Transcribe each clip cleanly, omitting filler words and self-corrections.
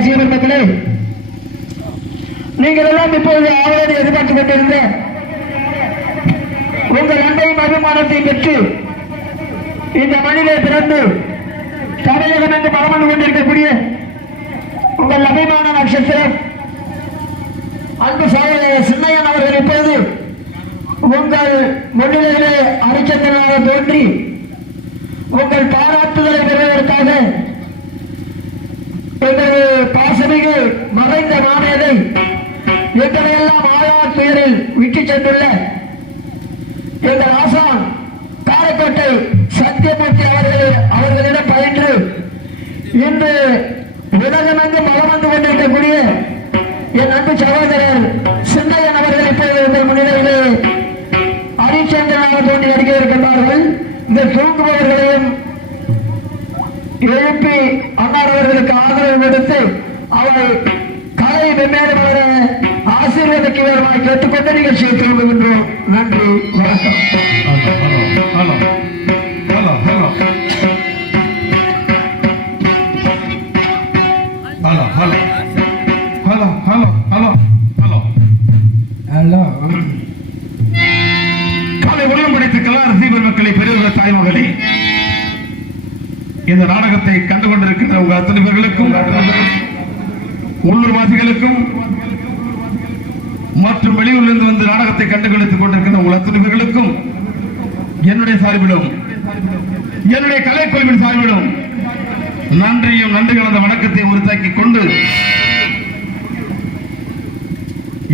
ரசிகர் மக்களே, நீங்கள் எல்லாம் இப்போது ஆவலோடு எதிர்பார்த்துக் கொண்டிருந்த உங்கள் அன்பையும் அபிமானத்தை பெற்று இந்த மண்ணிலே பிறந்து தமிழகம் என்று பலம் வந்து கொண்டிருக்கக்கூடிய உங்கள் அபிமான நட்சத்திரம் அன்பு சகோதரர் சின்னையன் அவர்கள் இப்போது உங்கள் முன்னிலையிலே அரிச்சந்திரனாக தோன்றி உங்கள் பாராட்டுதலை பெறுவதற்காக எங்களது பாசமிகு மறைந்த மாமேதை எங்களையெல்லாம் ஆளார் பெயரில் விட்டு சென்றுள்ள எங்கள் ஆசான் காரைக்கோட்டை சத்தியமூர்த்தி அவர்களிடம் பயின்று இன்று உலகமெங்கு மலம் வந்து கொண்டிருக்கக்கூடிய என் அன்பு சகோதரர் சின்னையன் அவர்கள் இப்போது உங்கள் முன்னிலையிலே அரிச்சந்திரனாக தோன்றி வருகை இருக்கின்றார்கள். இந்த தூங்குபவர்களையும் எழுப்பி அன்னாரவர்களுக்கு ஆதரவு கொடுத்து அவர் கலை வெவ்வேறு வர ஆசீர்வாதக்கு வேறுமாய் கேட்டுக்கொண்டு நிகழ்ச்சியை திரும்புகின்றோம். நன்றி, வணக்கம். காலை உலகம் படைத்த கலா ரசிகர் மக்களை, பெரியவர்கள், தாய்மகளே, இந்த நாடகத்தை கண்டு கொண்டிருக்கின்ற உங்கள் அத்தனை பேர்களுக்கும், உள்ளூர் வாசிகளுக்கும் மற்றும் வெளியூரிலிருந்து வந்து நாடகத்தை கண்டுகளித்துக் கொண்டிருக்கின்ற உங்கள் அத்தனை பேர்களுக்கும் என்னுடைய சார்பிலும் என்னுடைய கலைக்குழுவின் சார்பிலும் நன்றியும் நன்றி கலந்த வணக்கத்தை உறுத்தாக்கிக் கொண்டு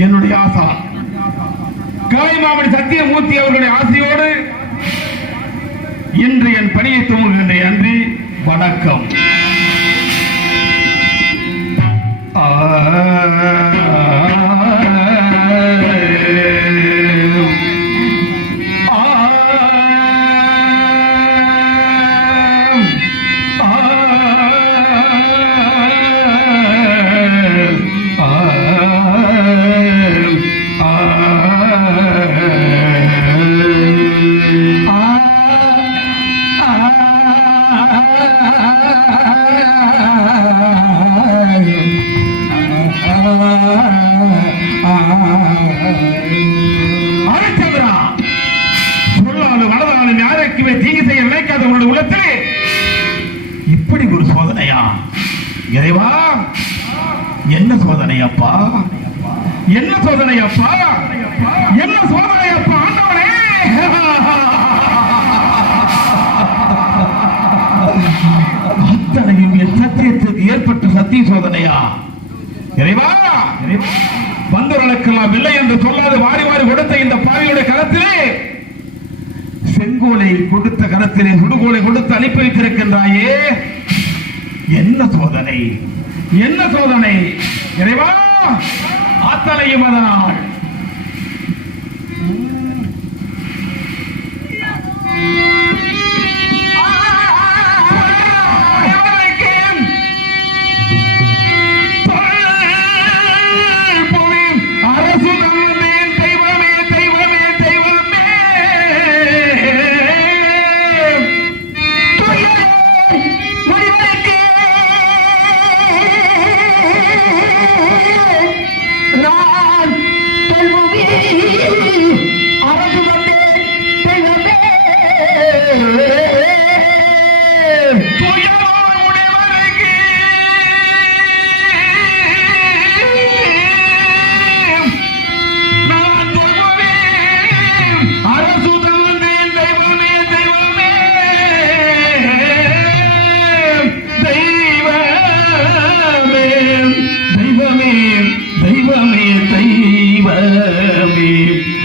என்னுடைய ஆசா கலைமாமணி சத்தியமூர்த்தி அவர்களுடைய ஆசையோடு இன்று என் பணியை துவங்குகின்ற நன்றி, வணக்கம். இப்படி ஒரு சோதனையா இறைவா? என்ன சோதனை அப்பா? என்ன சோதனை அப்பா? என்ன சோதனை அப்பா? ஆண்டவனே, அத்தனையும் என் சத்தியத்துக்கு ஏற்பட்ட சத்திய சோதனையா இறைவா? வந்தவர்களுக்கெல்லாம் இல்லை என்று சொல்லாது வாரி வாரி கொடுத்த இந்த பாவியுடைய கரத்திலே செங்கோலை கொடுத்த கரத்திலே சுடுகோலை கொடுத்து அனுப்பி வைத்திருக்கின்றாயே, என்ன சோதனை? என்ன சோதனை இறைவா? அத்தனையும் அதனால்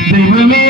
தெய்வமே தெய்வமே தெய்வமே